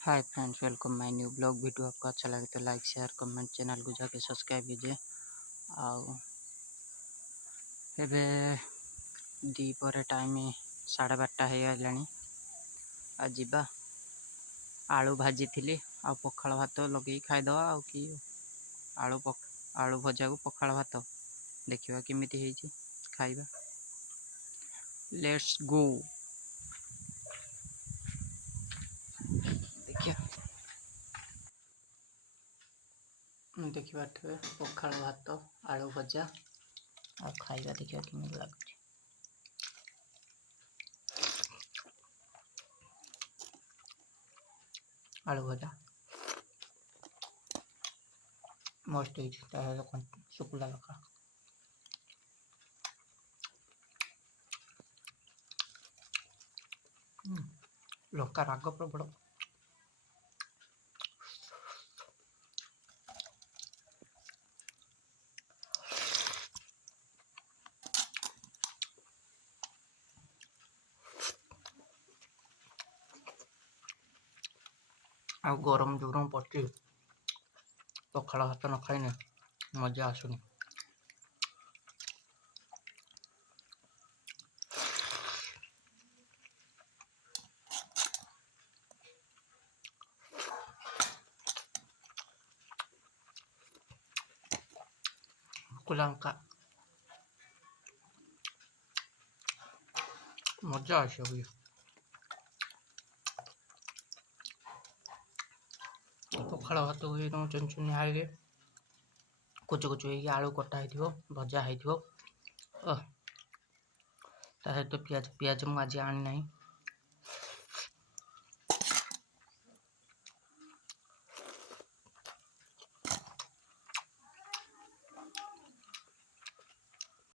Hi friends, welcome my new blog. Video आपको अच्छा लगे तो लाइक शेयर कमेंट चैनल को जाके सब्सक्राइब कीजिए। आउ एबे दीपर टाइम 12:30 हो गलानी। आज जीवा आलू भाजी थी आ पखाल भात लगे खाईदवा आ कि आलू भजा को पखाल भात देखिए केमिति खाइबा। Let's go. देखिए पखाल भात आलू भजा आ खाइबा देखिए केमिति लगुच। आलू भजा मस्त शुक्ला लगा लंका राग प्रबल। आ गरम जो पड़ती पखाल भात न खाइने मजा आसुनी। लंका मजा आस पखाल भात हुए चुन चुनी हाइले कुचु कुचु आलू कटा भजा हो सहित पियाज पियाज मुझे आज आनी ना